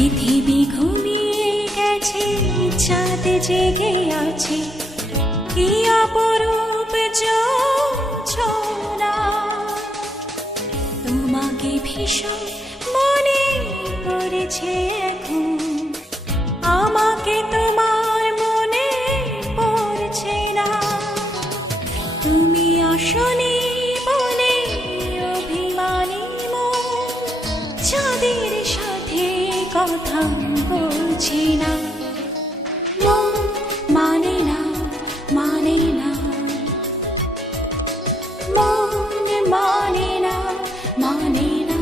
পৃথিবী ঘুমিয়ে গেছে, চাঁদ জেগে আছে, কি অপরূপ জোছনা। তোমাকে ভীষণ মনে পড়েছে এখন, আমাকে তোমার মনে পড়ছে না। তুমি আসনি বলে অভিমানী মন চাঁদের সাথে কথা বলছি না। মন মানে না, মানে না, মন মানে না, মানে না।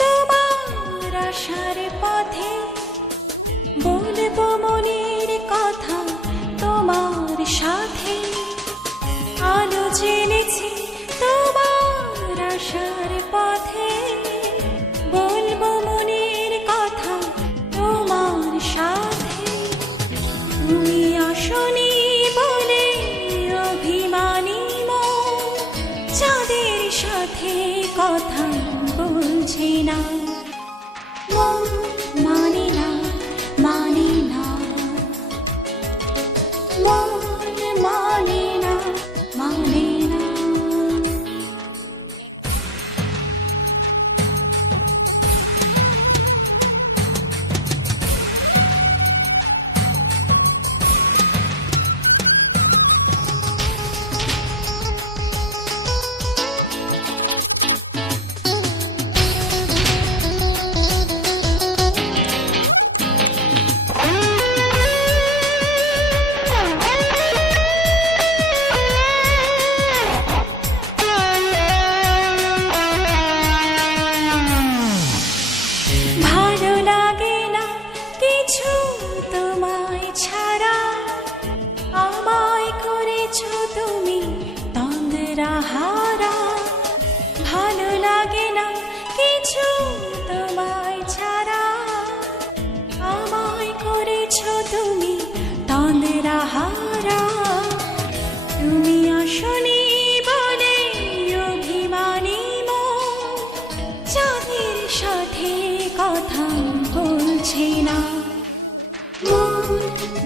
তোমার আশার পথে বলবো মনের কথা তোমার সাথে। আলো জেনেছি তোমার আশার পথে বলবো মনের কথা তোমার সাথে। তুমি আসনি বলে অভিমানী মন চাঁদের সাথে কথা বলছি না। মন মানে না, মানে না, মন মানে না, মানে না। হারা ভালো লাগে না কিছু তোমায় ছাড়া, আমায় করেছো তুমি তন্দ্রা হারা। তুমি আসনি বলে অভিমানী মন চাঁদের সাথে কথা বলছে না। মন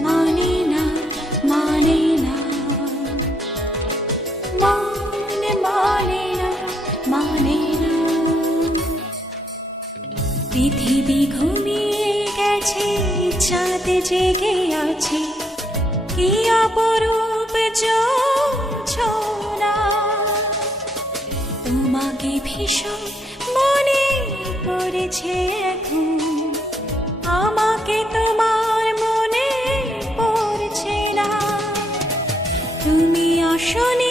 মানে না, মানে না, মানে না। পৃথিবী ঘুমিয়ে গেছে, চাঁদ জেগে আছে, কি অপরূপ জোছনা। তোমাকে ভীষণ মনে পড়েছে এখন, আমাকে তোমার মনে পড়ছে না। তুমি আসনি